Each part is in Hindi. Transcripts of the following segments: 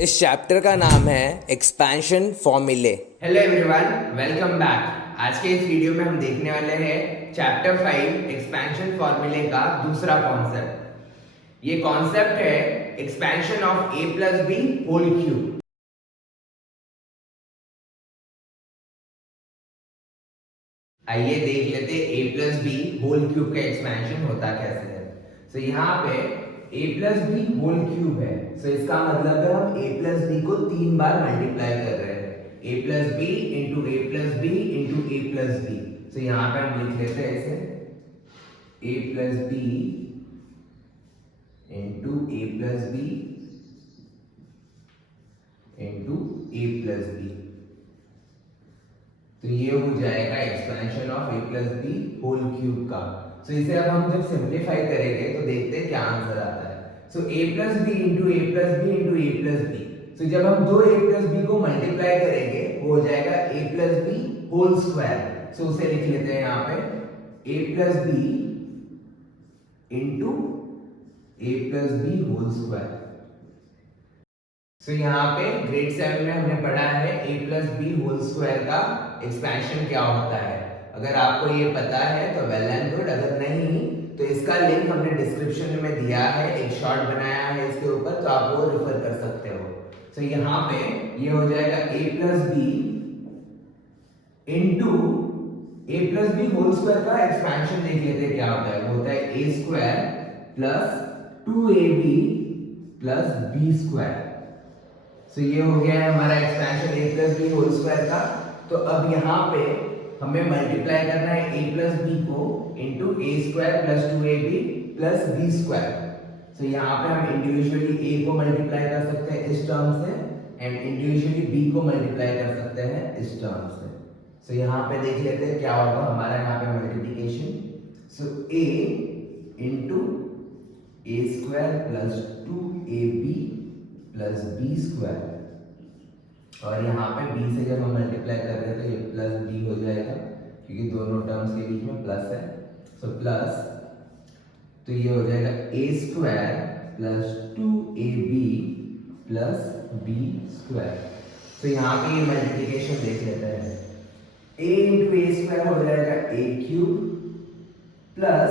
इस चैप्टर का नाम है एक्सपेंशन फॉर्मूले। Hello everyone, welcome back. आज के इस वीडियो में हम देखने वाले हैं चैप्टर 5 एक्सपेंशन फॉर्मूले का दूसरा कॉन्सेप्ट। ये कॉन्सेप्ट है expansion of a plus B whole cube. आइए देख लेते a plus B whole cube का एक्सपेंशन होता कैसे है। सो यहाँ पे a plus B whole cube है। सो इसका मतलब है हम a प्लस बी को 3 बार मल्टीप्लाई कर रहे हैं। a plus B into A plus B into A plus B. So यहाँ पे हम लिख लेते हैं इसे a plus B into A plus B into A plus B. तो ये हो जाएगा expansion of A plus B whole cube का। सो इसे अब हम जब सिंप्लीफाई करेंगे तो देखते हैं क्या आंसर आता है। So a plus B into A plus B into A plus B. So जब हम दो ए प्लस बी को मल्टीप्लाई करेंगे वो हो जाएगा a plus B whole square. So उसे लिख लेते हैं यहाँ पे a plus B into A plus B whole square. So यहाँ पे ग्रेड 7 में हमने पढ़ा है a plus B whole square का एक्सपेंशन क्या होता है। अगर आपको ये पता है तो वेल एंड गुड, अगर नहीं तो इसका लिंक हमने डिस्क्रिप्शन में दिया है, एक शॉर्ट बनाया है इसके ऊपर, तो आप वो रेफर कर सकते हो। सो यहाँ पे ये हो जाएगा a plus B into A plus B whole square का एक्सपेंशन देख लेते हैं क्या होता है। वो होता है A square plus 2ab plus B square. So ये हो गया है हमारा expansion A plus B whole square का। तो अब यहाँ पे हमें मल्टीप्लाई करना है ए प्लस बी को इंटू ए square plus 2ab plus B square. So यहाँ पे हम इंडिविजुअली ए को मल्टीप्लाई कर सकते हैं इस टर्म से एंड इंडिविजुअली बी को मल्टीप्लाई कर सकते हैं इस टर्म से। सो यहाँ पे देख लेते हैं क्या होगा हमारा यहाँ पे multiplication. So A into A square plus 2ab plus B square, और यहाँ पे b से जब हम मल्टीप्लाई कर रहे हैं तो ये प्लस b हो जाएगा क्योंकि दोनों टर्म्स के बीच में प्लस है। सो प्लस, तो ये हो जाएगा A square plus 2ab plus B square. तो यहाँ पे ये मल्टीप्लिकेशन देख लेते हैं। a इंटू ए स्क्वायर हो जाएगा A cube plus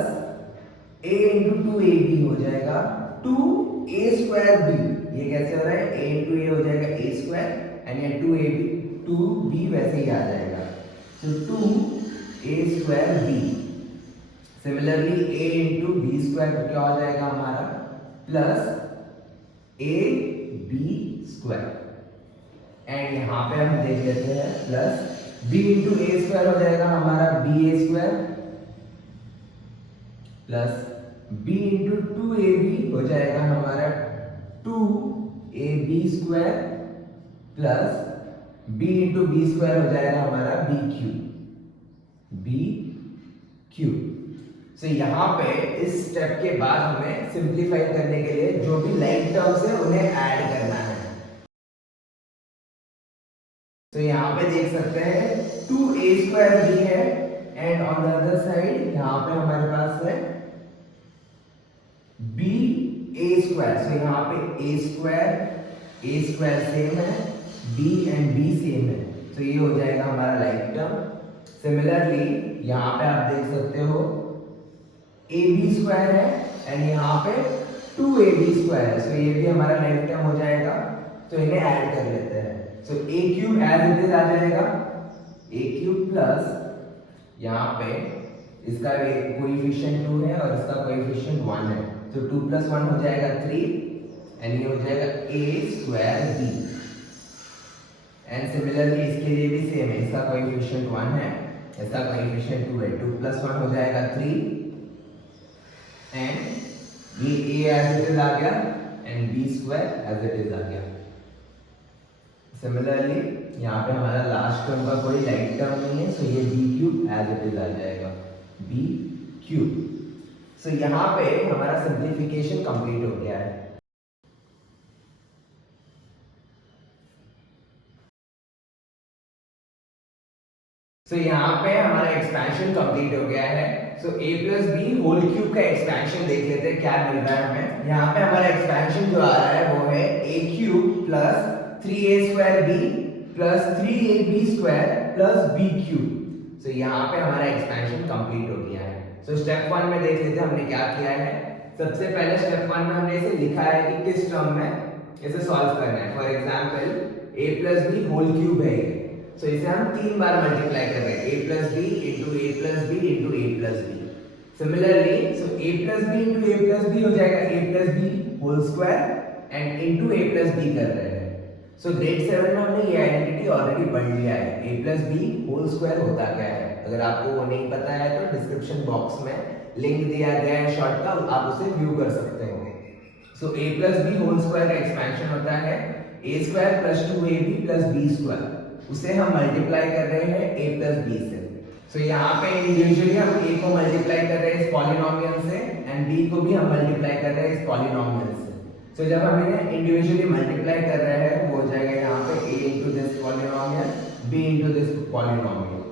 a into 2ab हो जाएगा 2a स्क्वायर b। ये कैसे हो रहा है, a इंटू ए हो जाएगा a स्क्वायर एंड ये 2b वैसे ही आ जाएगा। तो 2a square b। Similarly a into b square क्या हो जाएगा हमारा, प्लस ab स्क्वायर। एंड यहाँ पे हम देख लेते हैं प्लस b इंटू ए स्क्वायर हो जाएगा हमारा ba square plus b into 2ab हो जाएगा हमारा 2ab square plus b into b square हो जाएगा हमारा बी क्यूब। सो यहाँ पे इस स्टेप के बाद हमें सिंप्लीफाई करने के लिए जो भी लाइक टर्म्स है उन्हें ऐड करना है। तो यहाँ पे देख सकते हैं 2a स्क्वायर भी है and on the other side यहाँ पे हमारे पास है b a स्क्वायर। सो यहाँ पे a स्क्वायर सेम है, b एंड b सेम है, तो ये हो जाएगा हमारा लाइक टर्म। सिमिलरली यहाँ पे आप देख सकते हो ab स्क्वायर है एंड यहाँ पे 2ab स्क्वायर है, सो ये भी हमारा लाइक टर्म हो जाएगा। तो इन्हें ऐड कर लेते हैं। So a cube as it is आ जाएगा a क्यूब प्लस यहाँ पे इसका कोएफिशिएंट 2 है और इसका कोएफिशिएंट 1 है, तो 2 प्लस 1 हो जाएगा 3 एंड ये हो जाएगा a square b। And similarly इसके लिए भी सेम है, इसका कोएफिशिएंट 1 है, इसका कोएफिशिएंट 2 है, 2 प्लस 1 हो जाएगा 3 एंड ये a एज इट इज आ गया and b square as it is आ गया। सिमिलरली यहाँ पे हमारा लास्ट टर्म का कोई लाइक टर्म नहीं है, सो ये b cube as it is आ जाएगा b क्यूब। सो यहाँ पे हमारा सिंप्लीफिकेशन कंप्लीट हो गया है। सो यहाँ पे हमारा एक्सपेंशन कंप्लीट हो गया है। So a plus B whole cube का एक्सपेंशन देख लेते हैं क्या मिल रहा है हमें। यहाँ पे हमारा एक्सपेंशन जो आ रहा है वो है a cube plus 3a square b plus 3ab square plus b cube. So यहाँ पे हमारा एक्सपेंशन कंप्लीट हो गया है। सो स्टेप 1 में देख लेते हैं हमने क्या किया है। सबसे पहले स्टेप 1 में हमने इसे लिखा है कि किस टर्म में इसे सॉल्व करना है। For example a plus B whole cube है, सो इसे हम 3 बार मल्टीप्लाई कर रहे हैं, a plus B into a plus B into a plus b. Similarly so a plus B into a plus b हो जाएगा a plus B whole square and into a plus b कर रहे हैं। सो ग्रेड 7 में हमने ये आइडेंटिटी ऑलरेडी पढ़ लिया है, a plus B whole square होता क्या है। अगर आपको वो नहीं पता है तो डिस्क्रिप्शन बॉक्स में लिंक दिया गया है शॉर्ट का, आप उसे व्यू कर सकते हो। So a plus B whole square का एक्सपेंशन होता है a square plus 2ab plus b square, उसे हम मल्टीप्लाई कर रहे हैं a प्लस b से। सो यहाँ पे इंडिविजुअली हम a को मल्टीप्लाई कर रहे हैं इस पॉलिनोमियल से एंड b को भी हम मल्टीप्लाई कर रहे हैं इस पॉलिनोमियल से। सो जब हम इन्हें इंडिविजुअली मल्टीप्लाई कर रहे हैं वो हो जाएगा यहाँ पे a into this polynomial b into this polynomial.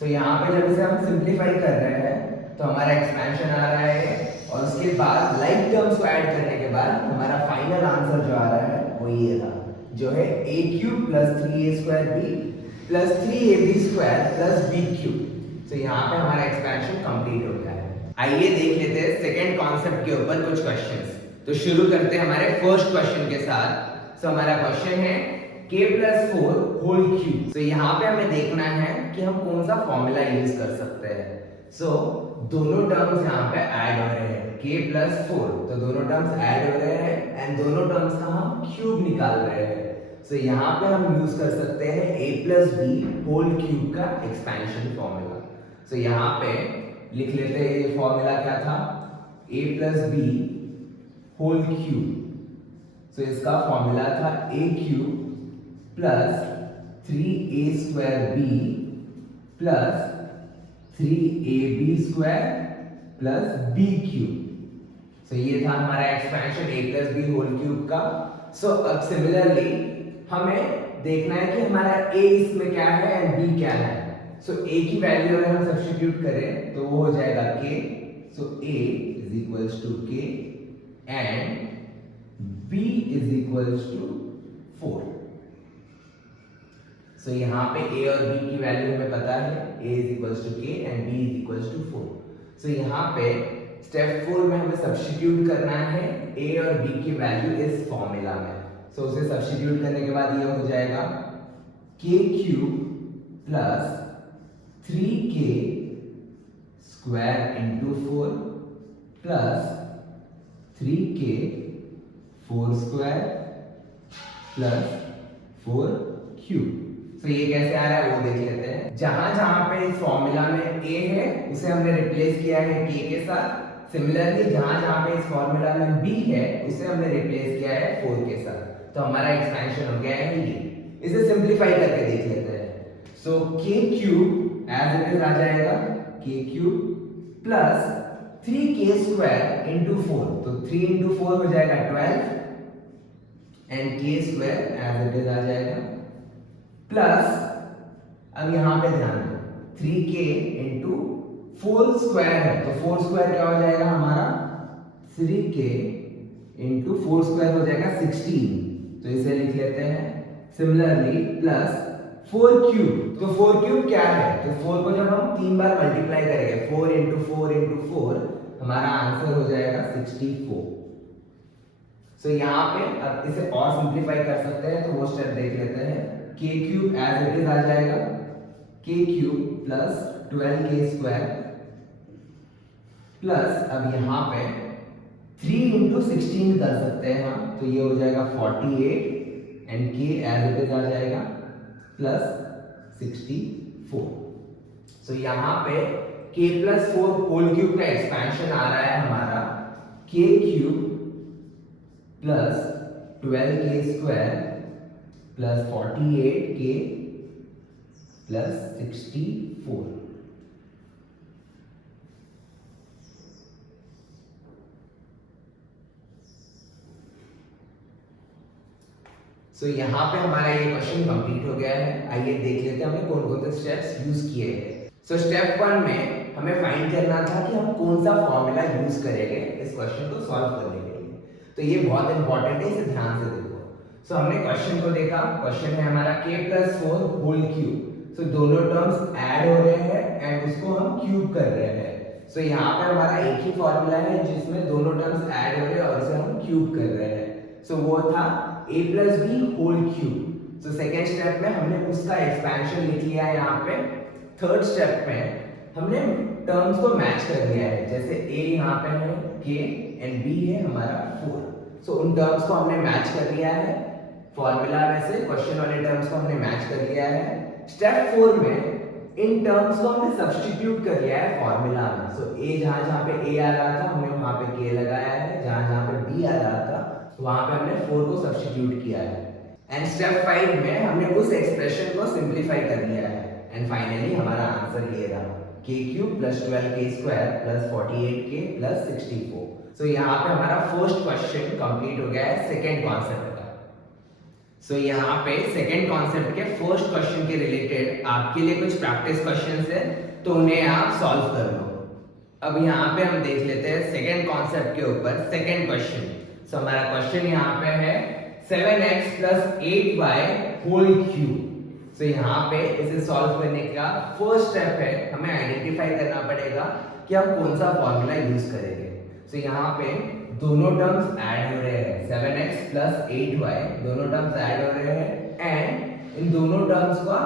So यहाँ पे जब इसे हम सिंप्लीफाई कर रहे हैं तो हमारा एक्सपेंशन आ रहा है और उसके बाद लाइक टर्म्स को ऐड करने के बाद हमारा फाइनल आंसर जो आ रहा है वो ये था, जो है a cube plus 3a square b plus 3ab square plus b cube. तो यहाँ पे हमारा एक्सपेंशन कंप्लीट हो गया है। आइए देख लेते हैं सेकंड कॉन्सेप्ट के ऊपर कुछ क्वेश्चंस। तो शुरू करते हैं हमारे फर्स्ट क्वेश्चन के साथ। सो हमारा क्वेश्चन है k प्लस 4 होल क्यूब। तो यहाँ पे हमें देखना है कि हम कौन सा फॉर्मूला यूज कर सकते हैं। सो दोनों टर्म्स यहाँ पे ऐड हो रहे हैं, k प्लस 4, तो दोनों टर्म्स ऐड हो रहे हैं एंड दोनों टर्म्स का हम क्यूब निकाल रहे हैं। सो यहाँ पे हम यूज कर सकते हैं a plus B whole cube का एक्सपेंशन फॉर्मूला। सो यहाँ पे लिख लेते हैं ये फॉर्मूला क्या था, a plus B whole cube. So इसका फॉर्मूला था a cube plus 3a square b plus 3ab square plus b cube. So ये था हमारा expansion a plus B whole cube का। सो अब सिमिलरली हमें देखना है कि हमारा a इसमें क्या है एंड b क्या है। सो a की वैल्यू अगर हम सब्स्टिट्यूट करें तो वो हो जाएगा k। So a is equals to k and b is equals to 4। So यहाँ पे a और b की वैल्यू हमें पता है, a is equals to k and b is equals to 4। So यहाँ पे स्टेप 4 में हमें सब्स्टिट्यूट करना है a और b की वैल्यू इस फॉर्मूला में। सो उसे सब्स्टिट्यूट करने के बाद ये हो जाएगा k cube plus 3k square into 4 plus 3k 4 square plus 4 cube. तो ये कैसे आ रहा है वो देख लेते हैं। जहां जहां पे इस फॉर्मूला में a है उसे हमने रिप्लेस किया है k के साथ। सिमिलरली जहां जहां पे इस फॉर्मूला में b है उसे हमने रिप्लेस किया है 4 के साथ। तो हमारा एक्सपेंशन हो गया है ये। इसे सिंपलीफाई करके देख लेते हैं। So k cube as it is आ जाएगा k cube plus 3k square into 4, तो 3 इंटू 4 हो जाएगा 12 and k square as it is आ जाएगा प्लस, अब यहां पे ध्यान दो 3k इंटू 4 स्क्वायर है तो 4 स्क्वायर क्या हो जाएगा हमारा 3k इंटू 4 स्क्वायर हो जाएगा 16, तो इसे लिख लेते हैं। सिमिलरली प्लस 4 क्यूब, तो 4 क्यूब क्या है, तो 4 को जब हम 3 बार मल्टीप्लाई करेंगे 4 इंटू 4 इंटू 4 हमारा आंसर हो जाएगा 64। सो यहाँ पे अब इसे और सिंपलीफाई कर सकते हैं तो वो स्टेप देख लेते हैं। k cube as it is आ जाएगा k cube plus 12k square plus, अब यहाँ पे 3 इंटू 16 कर सकते हैं हम, तो ये हो जाएगा 48 and k as it is आ जाएगा प्लस 64। सो यहाँ पे k प्लस 4 होल क्यूब का एक्सपेंशन आ रहा है हमारा k cube plus 12k square plus 48k plus 64। So यहाँ पे हमारा ये क्वेश्चन कंप्लीट हो गया है। आइए देख लेते हैं हमने कौन कौन से स्टेप्स यूज किए हैं। सो स्टेप 1 में हमें फाइंड करना था कि हम कौन सा फॉर्मूला यूज करेंगे इस क्वेश्चन को सॉल्व करने के लिए। तो ये बहुत इंपॉर्टेंट है, इसे ध्यान से देखो। सो हमने क्वेश्चन को देखा, क्वेश्चन है हमारा k+4 होल क्यूब। सो दोनों टर्म्स ऐड हो रहे हैं एंड उसको हम क्यूब कर रहे हैं। सो यहाँ पे हमारा एक ही फॉर्मूला है जिसमें दोनों टर्म्स ऐड हो रहे हैं और उसे हम क्यूब कर रहे हैं। सो वो था a+b whole cube. So second step में हमने उसका एक्सपेंशन लिख लिया है यहाँ पे। थर्ड स्टेप में हमने टर्म्स को मैच कर लिया है, जैसे a यहाँ पे है k एंड b है हमारा 4। सो उन टर्म्स को हमने मैच कर लिया है, फॉर्मूला में से क्वेश्चन वाले टर्म्स को हमने मैच कर लिया है। स्टेप 4 में इन टर्म्स को हमने सब्स्टिट्यूट कर लिया है फॉर्मूला में। सो a जहां जहां पे a आ रहा था हमने वहां पे k लगाया है, जहां जहां पे b आ रहा था वहां पे हमने 4 को सब्स्टिट्यूट किया है। एंड स्टेप 5 में हमने उस एक्सप्रेशन को सिंपलीफाई कर लिया है एंड फाइनली हमारा आंसर ये रहा k³ + 12k² + 48k + 64। सो यहाँ पे हमारा फर्स्ट क्वेश्चन कंप्लीट हो गया है सेकेंड कॉन्सेप्ट का। सो यहाँ पे सेकेंड कॉन्सेप्ट के फर्स्ट क्वेश्चन के रिलेटेड आपके लिए कुछ प्रैक्टिस क्वेश्चंस है, तो उन्हें आप सॉल्व कर लो। अब यहाँ पे हम देख लेते हैं सेकेंड कॉन्सेप्ट के ऊपर सेकेंड क्वेश्चन। सो हमारा क्वेश्चन यहाँ पे है 7x + 8y whole cube. So यहाँ पे इसे सॉल्व करने का फर्स्ट स्टेप है, हमें आइडेंटिफाई करना पड़ेगा कि हम कौन सा फॉर्मूला यूज करेंगे। सो यहाँ पे दोनों टर्म्स ऐड हो रहे हैं, 7x + 8y दोनों टर्म्स ऐड हो रहे हैं एंड इन दोनों टर्म्स का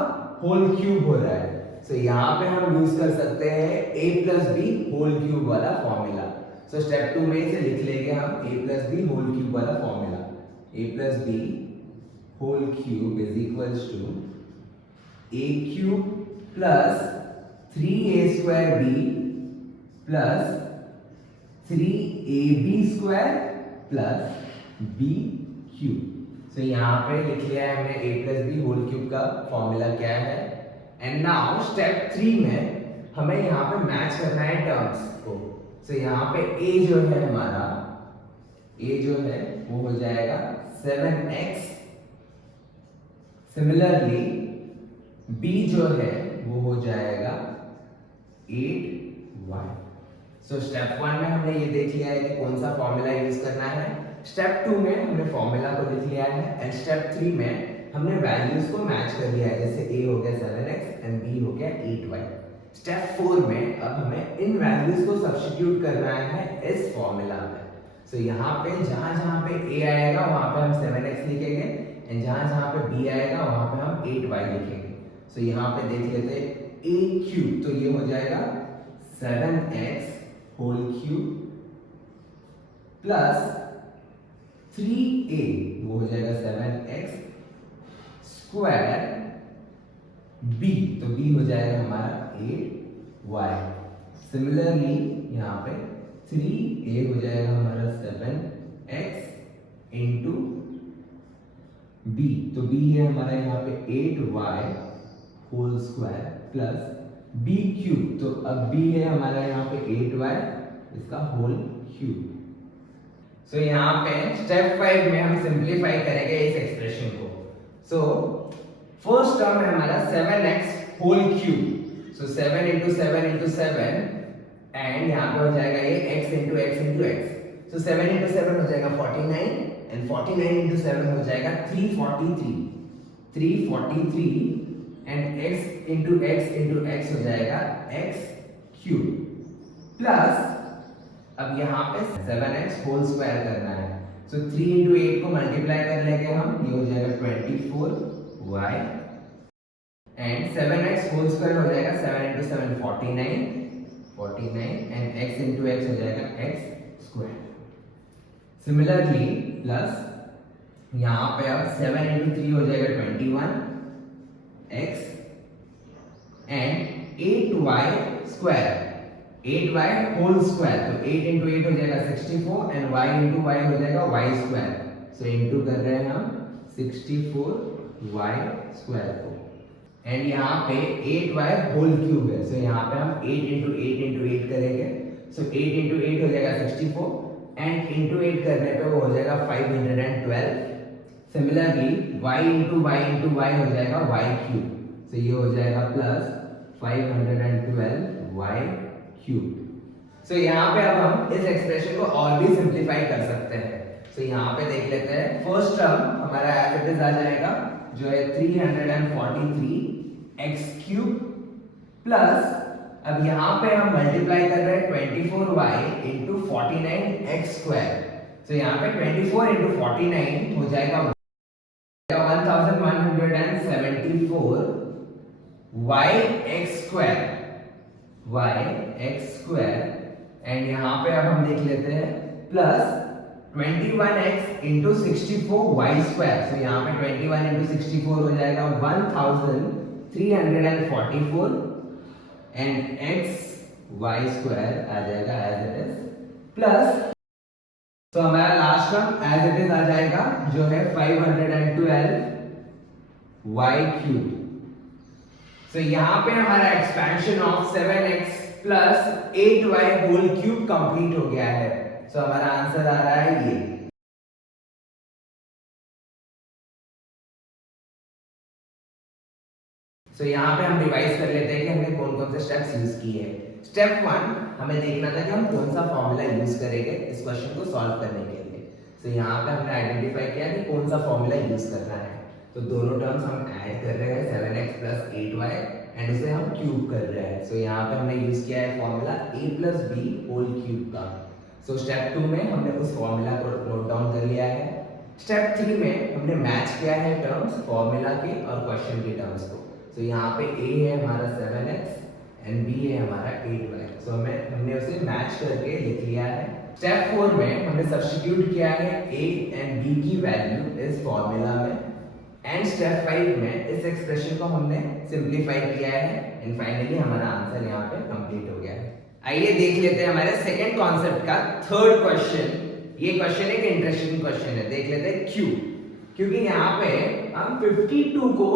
होल क्यूब हो रहा है। सो यहाँ पे हम यूज कर सकते हैं a+b होल क्यूब वाला फॉर्मूला। सो स्टेप 2 में इसे लिख लेंगे हम a+b होल क्यूब वाला formula. a+b whole cube is equals to a³ + 3a² b + 3ab² + b³। So यहाँ पे लिख लिया है हमने a+b होल क्यूब का फॉर्मूला क्या है। एंड नाउ स्टेप 3 में हमें यहाँ पे मैच करना है टर्म्स को। सो यहाँ पे a जो है हमारा, a जो है वो हो जाएगा 7x। सिमिलरली b जो है वो हो जाएगा 8y। सो स्टेप 1 में हमने ये देख लिया है कि कौन सा फॉर्मूला यूज करना है। स्टेप 2 में हमने फॉर्मूला को लिख लिया है एंड स्टेप 3 में हमने वैल्यूज को मैच कर लिया है, जैसे a हो गया 7x एंड b हो गया 8y। स्टेप 4 में अब हमें इन वैल्यूज को सब्स्टिट्यूट करना है इस फॉर्मूला में। सो यहाँ पे जहां जहां पे a आएगा वहां पे हम 7x लिखेंगे एंड जहां जहां पे b आएगा वहां पे हम 8y लिखेंगे। सो यहाँ पे देख लेते हैं a³, तो ये हो जाएगा 7x whole cube plus 3a, वो हो जाएगा 7x स्क्वायर b, तो b हो जाएगा हमारा 8y। सिमिलरली यहाँ पे 3a हो जाएगा हमारा 7x इंटू b, तो b है हमारा यहाँ पे 8y whole square plus b³, तो अब b है हमारा यहाँ पे 8y इसका होल क्यूब। सो यहाँ पे स्टेप 5 में हम सिंपलीफाई करेंगे इस एक्सप्रेशन को। सो फर्स्ट टर्म है हमारा 7x whole cube. So 7 × 7 × 7 and यहाँ पे हो जाएगा ये x × x × x। सो 7 × 7 हो जाएगा 49 एंड 49 × 7 हो जाएगा 343 एंड x × x हो जाएगा x³ प्लस अब यहाँ पे 7x होल स्क्वायर करना है। सो 3 × 8 को मल्टीप्लाई कर लेंगे हम, ये हो जाएगा 24y and 7x whole square हो जाएगा 7 × 7 49 एंड x × x हो जाएगा x²। सिमिलरली प्लस यहाँ पे अब 7 × 3 हो जाएगा 21x and 8y² 8y whole square, तो 8 × 8 हो जाएगा 64 एंड y × y हो जाएगा y²। सो इंटू कर रहे हैं हम 64y² को एंड यहाँ पे 8y होल क्यूब है। सो यहाँ पे हम 8 × 8 × 8 करेंगे। सो 8 × 8 हो जाएगा 64 एंड इंटू 8 करने पे वो हो जाएगा 512। सिमिलरली y × y हो जाएगा y³, तो ये हो जाएगा प्लस 512y क्यूब। सो यहाँ पे अब हम इस एक्सप्रेशन को और भी सिंप्लीफाई कर सकते हैं। सो यहाँ पे देख लेते हैं, फर्स्ट टर्म हमारा एज इट इज आ जाएगा जो है 343 एक्स क्यूब प्लस, अब यहाँ पे हम मल्टीप्लाई कर रहे हैं 24y इंटू 49 एक्स स्क्वायर। तो यहाँ पे 24 इंटू 49 हो जाएगा 1174 y एक्स स्क्वायर एंड यहाँ पे अब हम देख लेते हैं plus 21x into 64 Y square. तो यहाँ पे 21 इंटू 64 हो जाएगा 1344 एंड x वाई स्क्वायर आ जाएगा एज इट इज प्लस, तो हमारा last term as it is आ जाएगा जो है 512 वाई क्यूब। तो यहाँ पे हमारा expansion of 7x plus 8y whole cube complete हो गया है। तो हमारा आंसर आ रहा है ये। तो यहाँ पे हम रिवाइज कर लेते हैं कि हमने कौन कौन से स्टेप्स यूज किए हैं। स्टेप 1 हमें देखना था कि हम कौन सा फॉर्मूला यूज करेंगे इस क्वेश्चन को सॉल्व करने के लिए। तो यहाँ पे हमने आइडेंटिफाई किया कि कौन सा फॉर्मूला यूज करना है। तो दोनों टर्म्स हम ऐड कर रहे हैं 7x प्लस 8y एंड उसे हम क्यूब कर रहे हैं। सो यहाँ पे हमने यूज किया है formula a plus B whole cube का। सो स्टेप 2 में हमने उस फॉर्मूला को नोट डाउन कर लिया है। स्टेप 3 में हमने मैच किया है टर्म्स फॉर्मूला के और क्वेश्चन के टर्म्स को। तो यहाँ पे a है हमारा 7x एंड b है हमारा 8y। सो हमने उसे मैच करके लिख लिया है। स्टेप 4 में हमने सब्स्टिट्यूट किया है a एंड b की वैल्यू इस फॉर्मूला में एंड स्टेप 5 में इस एक्सप्रेशन को हमने सिंप्लीफाई किया है एंड फाइनली हमारा आंसर यहाँ पे कंप्लीट हो गया है। आइए देख लेते हैं हमारे सेकंड कॉन्सेप्ट का थर्ड क्वेश्चन। ये क्वेश्चन एक इंटरेस्टिंग क्वेश्चन है, देख लेते हैं क्यों। क्योंकि यहाँ पे हम 52 को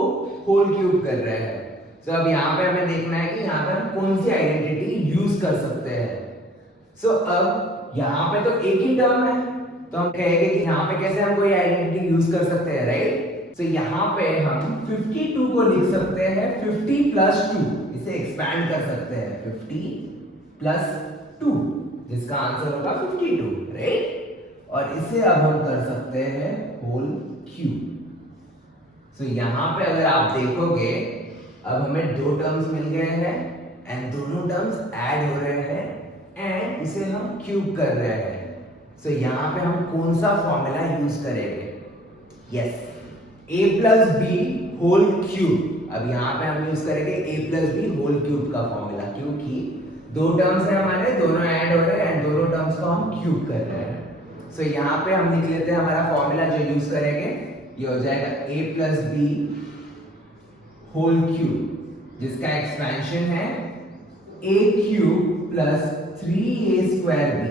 होल क्यूब कर रहे हैं। सो अब यहाँ पे हमें देखना है कि यहाँ पे हम कौन सी आइडेंटिटी यूज कर सकते हैं। सो अब यहाँ पे तो एक ही टर्म है, तो हम कहेंगे कि यहाँ पे कैसे हम कोई आइडेंटिटी यूज कर सकते हैं, राइट। तो यहाँ पे हम 52 को लिख सकते हैं 50 प्लस 2, इसे एक्सपैंड कर सकते हैं 50 प्लस 2 जिसका आंसर होगा 52, राइट। और इसे अब हम कर सकते हैं होल क्यूब। सो यहाँ पे अगर आप देखोगे अब हमें दो टर्म्स मिल गए हैं एंड दोनों टर्म्स ऐड हो रहे हैं एंड इसे हम क्यूब कर रहे हैं। सो यहाँ पे हम कौन सा फॉर्मूला यूज करेंगे? Yes, a plus B whole cube. अब यहाँ पे हम यूज करेंगे a plus B whole cube का फॉर्मूला, क्योंकि दो टर्म्स है हमारे, दोनों ऐड हो रहे हैं एंड दोनों टर्म्स को हम क्यूब कर रहे हैं। सो यहाँ पे हम लिख लेते हैं हमारा फॉर्मूला जो यूज करेंगे, ये हो जाएगा a plus B whole cube जिसका एक्सपेंशन है a cube plus 3a square B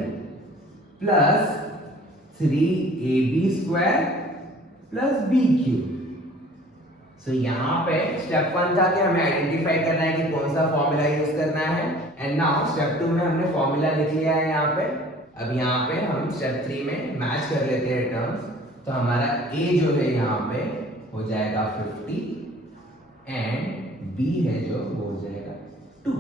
plus 3ab square plus B cube. So यहाँ पे स्टेप 1 था कि हमें आइडेंटिफाई करना है कि कौन सा फॉर्मूला यूज करना है एंड नाउ स्टेप 2 में हमने फॉर्मूला लिख लिया है यहाँ पे। अब यहाँ पे हम स्टेप 3 में मैच कर लेते हैं टर्म्स। तो हमारा a जो है यहाँ पे हो जाएगा 50 एंड b है जो वो हो जाएगा 2।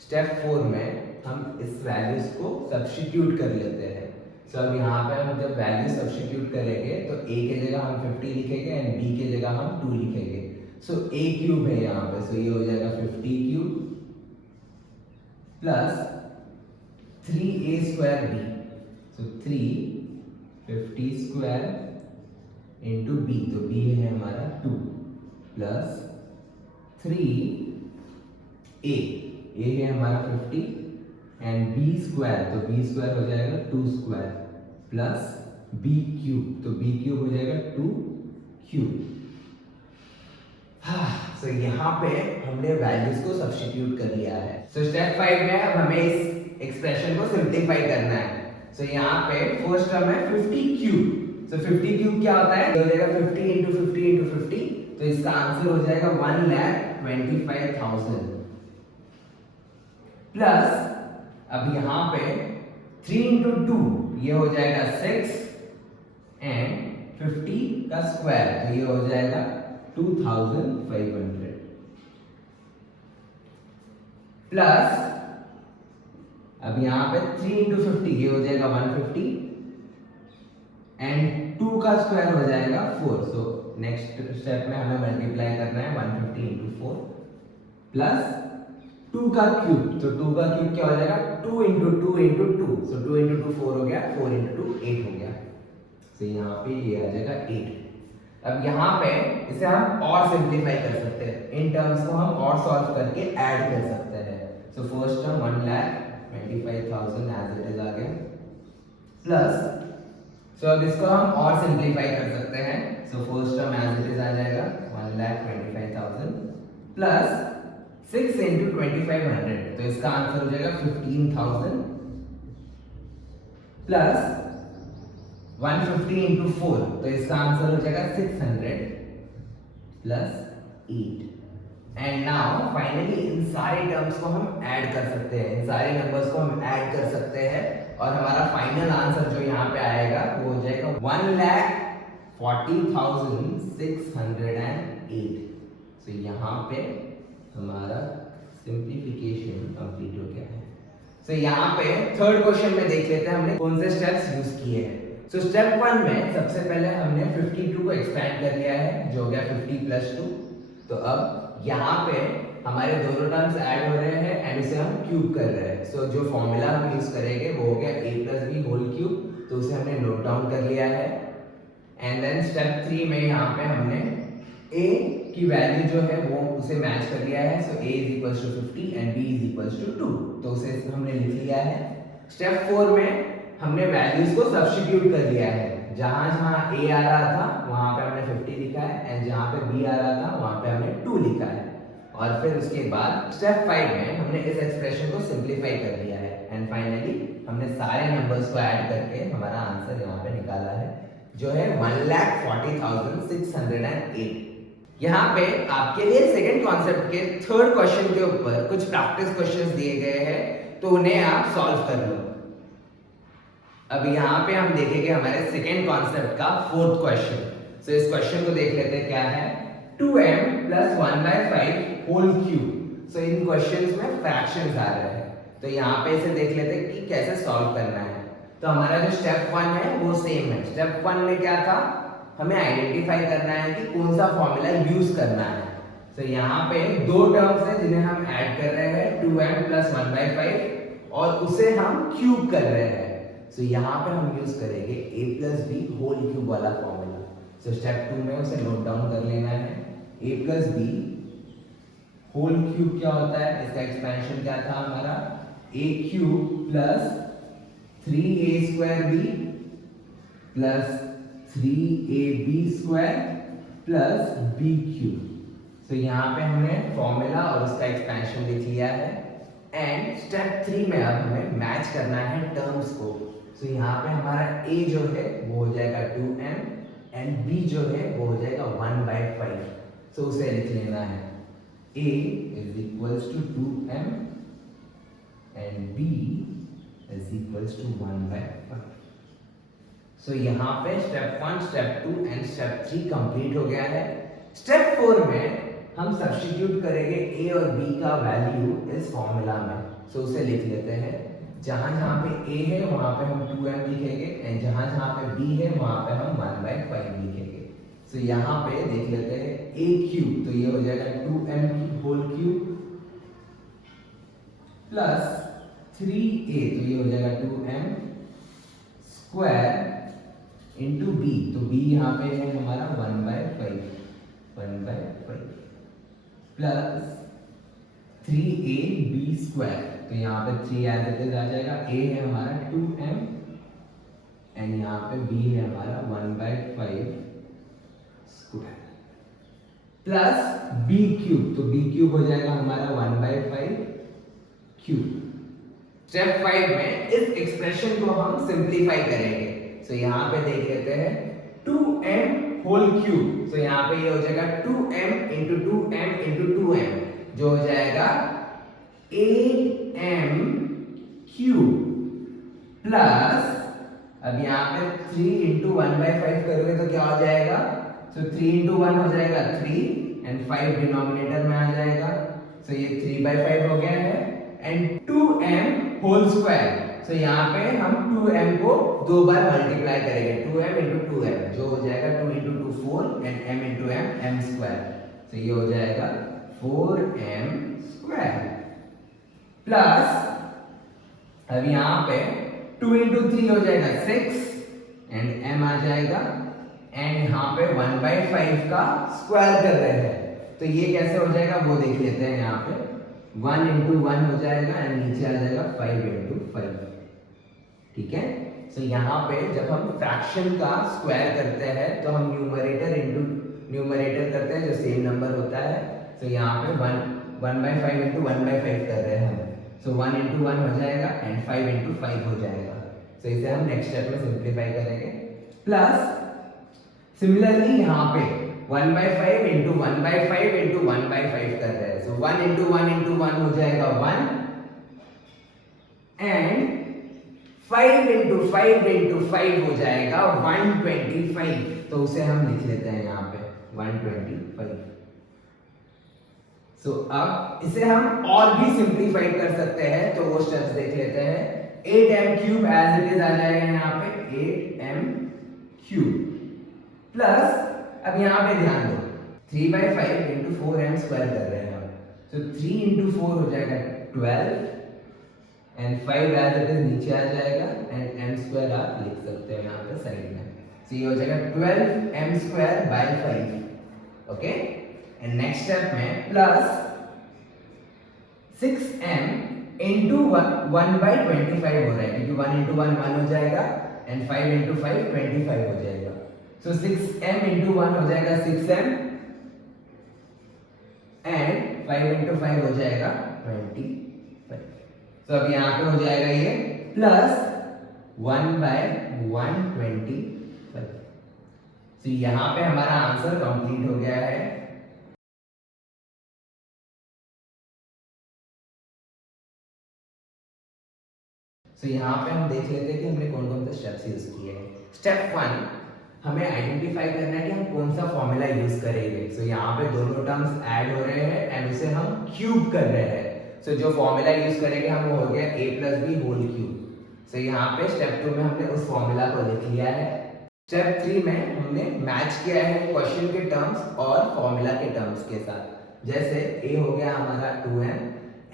स्टेप 4 में हम इस वैल्यूज को सब्स्टिट्यूट कर लेते हैं। सो अब यहाँ पे हम जब वैल्यू सब्स्टिट्यूट करेंगे तो a की जगह हम 50 लिखेंगे एंड b की जगह हम 2 लिखेंगे। सो a क्यूब है यहाँ पे, सो ये हो जाएगा 50 cube plus 3a square b। सो 350 स्क्वायर इंटू b, तो b है हमारा 2 प्लस 3a, a है हमारा 50 एंड b स्क्वायर, तो b स्क्वायर हो जाएगा 2 स्क्वायर प्लस b क्यूब, तो b क्यूब हो जाएगा 2 क्यूब। सो यहाँ पे हमने वैल्यूज को सब्स्टिट्यूट कर लिया है। सो स्टेप 5 में अब हमें इस एक्सप्रेशन को सिंप्लीफाई करना है। सो यहाँ पे फर्स्ट टर्म है 50 क्यूब। सो 50 क्यूब क्या होता है? ये हो जाएगा 50 इंटू 50 इंटू 50, तो इसका आंसर हो जाएगा 1,25,000 प्लस अब यहाँ पे 3 इंटू 2 ये हो जाएगा 6 एंड 50 का स्क्वायर, तो ये हो जाएगा 2,500। प्लस अब यहाँ पे 3 इंटू 50 ये हो जाएगा 150 एंड 2 का स्क्वायर हो जाएगा 4। सो नेक्स्ट स्टेप में हमें मल्टीप्लाई करना है 150 इंटू 4 प्लस 2 का क्यूब। तो 2 का क्यूब क्या हो जाएगा 2 इंटू 2 इंटू 2। सो 2 इंटू 2 4 हो गया, 4 इंटू 2 8 हो गया। तो यहाँ पे ये आ जाएगा 8। अब यहाँ पे इसे हम और सिंप्लीफाई कर सकते हैं, इन टर्म्स को हम और सॉल्व करके ऐड कर सकते हैं। So first term 1,25,000 as it is आ गया प्लस अब इसको हम और सिंप्लीफाई कर सकते हैं। So first term as it is आ जाएगा 1,25,000 प्लस 6 इंटू 2500। तो इसका आंसर हो जाएगा 15,000 प्लस 150 इंटू 4। तो इसका आंसर हो जाएगा 600 plus 8। And now finally in सारे टर्म्स को हम ऐड कर सकते हैं, इन सारे नंबर्स को हम ऐड कर सकते हैं और हमारा फाइनल आंसर जो यहाँ पे आएगा वो हो जाएगा 1,40,608। तो यहाँ पे हमारा सिंप्लीफिकेशन कंप्लीट हो गया है। सो यहाँ पे थर्ड क्वेश्चन में देख लेते हैं हमने कौन से स्टेप्स यूज किए हैं। सो स्टेप 1 में सबसे पहले हमने 52 को एक्सपेंड कर लिया है जो हो गया 50 प्लस 2। तो अब यहाँ पे हमारे दोनों टर्म्स ऐड हो रहे हैं एंड इसे हम क्यूब कर रहे हैं। सो जो फॉर्मूला हम यूज करेंगे वो हो गया a plus B whole cube. तो उसे हमने नोट डाउन कर लिया है। एंड देन स्टेप 3 में यहाँ पे हमने a की वैल्यू जो है वो उसे मैच कर लिया है। So a is equals to 50 and b is equals to 2। तो उसे हमने लिख लिया है। स्टेप 4 में हमने वैल्यूज को सब्स्टिट्यूट कर लिया है। जहां जहां a आ रहा था वहां पे हमने 50 लिखा है एंड जहां पे b आ रहा था वहां पे हमने 2 लिखा है। और फिर उसके बाद स्टेप 5 में हमने इस एक्सप्रेशन को सिंप्लीफाई कर लिया है एंड फाइनली हमने सारे नंबर्स को ऐड करके हमारा आंसर यहाँ पे निकाला है जो है 1,40,608। यहाँ पे आपके लिए सेकंड कॉन्सेप्ट के थर्ड क्वेश्चन के ऊपर कुछ प्रैक्टिस क्वेश्चंस दिए गए हैं, तो उन्हें आप सॉल्व कर लो। अब यहाँ पे हम देखेंगे हमारे सेकेंड कॉन्सेप्ट का फोर्थ क्वेश्चन। सो इस क्वेश्चन को देख लेते हैं क्या है। 2m plus 1/5 whole cube. So इन क्वेश्चंस में फ्रैक्शंस आ रहे हैं, तो यहाँ पे इसे देख लेते हैं कि कैसे सॉल्व करना है। तो हमारा जो स्टेप 1 है वो सेम है। स्टेप 1 में क्या था, हमें आइडेंटिफाई करना है कि कौन सा फॉर्मूला यूज करना है। तो यहाँ पे दो टर्म्स हैं जिन्हें हम ऐड कर रहे हैं 2m प्लस 1/5 और उसे हम क्यूब कर रहे हैं। सो यहाँ पे हम यूज करेंगे a plus B whole cube वाला फॉर्मूला। सो स्टेप 2 में उसे नोट डाउन कर लेना है। a plus B whole cube क्या होता है, इसका एक्सपेंशन क्या था हमारा a cube plus 3a square b plus 3ab square plus b cube. So यहाँ पे हमने फॉर्मूला और उसका एक्सपेंशन लिख लिया है। एंड स्टेप 3 में अब हमें मैच करना है टर्म्स को। सो यहाँ पे हमारा a जो है वो हो जाएगा 2m एंड b जो है वो हो जाएगा 1/5। सो उसे लिख लेना है a is equals to 2m and b is equals to 1/5। So यहाँ पे step 1, step 2 and step 3 complete हो गया है। स्टेप 4 में हम सब्स्टिट्यूट करेंगे a और b का वैल्यू इस फॉर्मूला में। सो उसे लिख लेते हैं। जहां जहां पे a है वहां पे हम 2m लिखेंगे एंड जहां जहां पे b है वहां पे हम 1/5 लिखेंगे। सो यहाँ पे देख लेते हैं a क्यूब, तो ये हो जाएगा 2m whole cube plus 3a, तो ये हो जाएगा 2m स्क्वायर इंटू b, तो b यहाँ पे है हमारा 1/5 प्लस 3ab स्क्वायर, तो यहाँ पे 3 एज इट इज आ जाएगा। a है हमारा 2m एंड यहाँ पे b है हमारा 1/5 स्क्वायर प्लस b क्यूब, तो b क्यूब हो जाएगा हमारा 1/5 क्यूब। स्टेप 5 में इस एक्सप्रेशन को हम सिंप्लीफाई करेंगे। सो यहाँ पे देख लेते हैं 2m होल क्यूब। सो यहाँ पे ये हो जाएगा 2m into 2m into 2m, जो हो जाएगा 8m क्यूब प्लस अब यहाँ पे 3 इंटू 1/5 करोगे तो क्या हो जाएगा। सो 3 इंटू 1 हो जाएगा 3 एंड 5 डिनोमिनेटर में आ जाएगा। सो ये 3/5 हो गया है एंड 2m होल स्क्वायर। तो यहाँ पे हम 2m को 2 बार मल्टीप्लाई करेंगे, 2m into 2m, जो हो जाएगा 2 into 2 4 and m into m square. तो ये हो जाएगा 4m स्क्वायर प्लस, अब यहाँ पे 2 into 3 हो जाएगा 6 एंड m आ जाएगा, एंड यहाँ पे 1/5 का स्क्वायर कर रहे हैं, तो ये कैसे हो जाएगा वो देख लेते हैं। यहाँ पे 1 into 1 हो जाएगा एंड नीचे आ जाएगा 5 into 5, ठीक है। तो यहाँ पे जब हम फ्रैक्शन का स्क्वायर करते हैं तो हम न्यूमरेटर इंटू न्यूमरेटर करते हैं जो सेम नंबर होता है। तो यहाँ पे 1/5 into 1/5 कर रहे हैं हम, सो 1 into 1 हो जाएगा एंड 5 into 5 हो जाएगा। तो इसे हम नेक्स्ट स्टेप में सिंप्लीफाई करेंगे। प्लस सिमिलरली यहाँ पे 1/5 into 1/5 into 1/5 कर रहे हैं, सो 1 into 1 into 1 हो जाएगा 1 एंड 5 into 5 into 5 हो जाएगा 125। तो उसे हम लिख लेते हैं यहाँ पे 125। सो अब इसे हम और भी सिंप्लीफाई कर सकते हैं, तो वो स्टेप्स देख लेते हैं। 8m cube as it is आ जाएगा यहाँ पे 8m क्यूब प्लस, अब यहाँ पे ध्यान दो 3/5 into 4m स्क्वायर कर रहे हैं हम, तो 3 into 4 हो जाएगा 12 एंड 5 एज इट इज नीचे आ जाएगा एंड m स्क्वायर आप लिख सकते हो यहाँ पे साइड में। तो ये हो जाएगा 12m square by 5, okay. And next step में प्लस 6m into 1/25 हो रहा है, क्योंकि 1 into 1 1 हो जाएगा एंड 5 into 5 25 हो जाएगा। सो 6m into 1 हो जाएगा 6m एंड 5 into 5 हो जाएगा 25। तो अब यहाँ पे हो जाएगा ये प्लस 1/125। तो यहाँ पे हमारा आंसर कंप्लीट हो गया है। तो यहाँ पे हम देख लेते हैं कि हमने कौन कौन से स्टेप्स यूज किए हैं। स्टेप 1, हमें आइडेंटिफाई करना है कि हम कौन सा फॉर्मूला यूज करेंगे। सो यहाँ पे दोनों टर्म्स ऐड हो रहे हैं एंड उसे हम क्यूब कर रहे हैं। सो जो फॉर्मूला यूज करेंगे हम वो हो गया a + b whole cube. So यहाँ पे स्टेप 2 में हमने उस फॉर्मूला को लिख लिया है। स्टेप 3 में हमने मैच किया है क्वेश्चन के टर्म्स और फॉर्मूला के टर्म्स के साथ। जैसे a हो गया हमारा 2m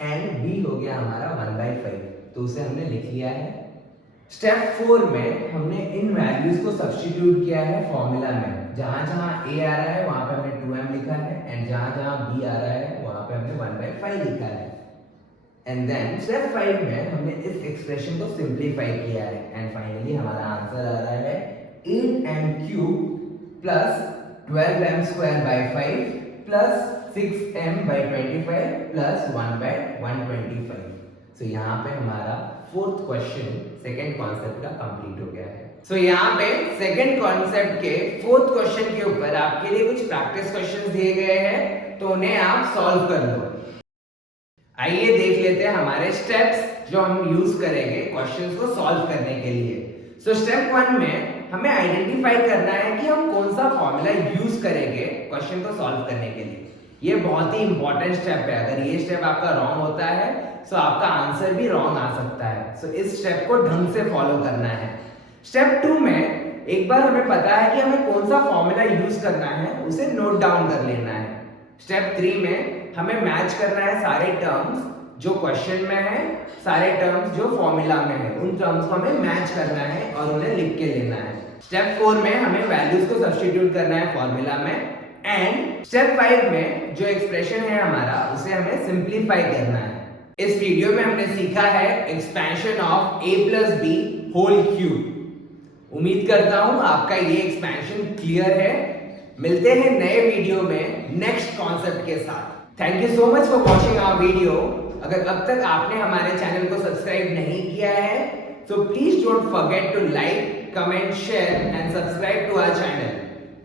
एंड b हो गया हमारा 1/5, तो उसे हमने लिख लिया है। स्टेप 4 में हमने इन वैल्यूज को सब्स्टिट्यूट किया है फॉर्मूला में। जहां जहां a आ रहा है वहां पे हमने 2m लिखा है एंड जहां जहां b आ रहा है वहां पे हमने 1/5 लिखा है। एंड देन स्टेप 5 में हमने इस एक्सप्रेशन को सिंप्लीफाई किया है एंड फाइनली हमारा आंसर आ रहा है 8m cube plus 12m square by 5 plus 6m by 25 plus 1/125। So यहाँ पे हमारा फोर्थ क्वेश्चन सेकंड कॉन्सेप्ट का कंप्लीट हो गया है। सो यहाँ पे सेकंड कॉन्सेप्ट के फोर्थ क्वेश्चन के ऊपर आपके लिए कुछ प्रैक्टिस क्वेश्चंस दिए गए हैं, तो उन्हें आप सॉल्व कर लो। आइए देख लेते हैं हमारे स्टेप्स जो हम यूज करेंगे क्वेश्चंस को सॉल्व करने के लिए। सो स्टेप 1 में हमें आइडेंटिफाई करना है कि हम कौन सा फॉर्मूला यूज करेंगे क्वेश्चन को सॉल्व करने के लिए। ये बहुत ही इंपॉर्टेंट स्टेप है। अगर ये स्टेप आपका रॉन्ग होता है तो आपका आंसर भी रॉन्ग आ सकता है। सो इस स्टेप को ढंग से फॉलो करना है। स्टेप 2 में एक बार हमें पता है कि हमें कौन सा फॉर्मूला यूज करना है, उसे नोट डाउन कर लेना है। स्टेप 3 में हमें मैच करना है सारे टर्म्स जो क्वेश्चन में है, सारे टर्म्स जो फॉर्मूला में है, उन टर्म्स को हमें मैच करना है और उन्हें लिख के लेना है। स्टेप 4 में हमें वैल्यूज को सब्स्टिट्यूट करना है फॉर्मूला में एंड स्टेप 5 में जो एक्सप्रेशन है हमारा उसे हमें सिंप्लीफाई करना है। इस वीडियो में हमने सीखा है expansion of a + b whole cube. उम्मीद करता हूं आपका ये एक्सपेंशन क्लियर है। मिलते हैं नए वीडियो में नेक्स्ट कॉन्सेप्ट के साथ। Thank you so much for watching our video. अगर अब तक आपने हमारे चैनल को सब्सक्राइब नहीं किया है तो please don't forget to like, comment, share and subscribe to our channel.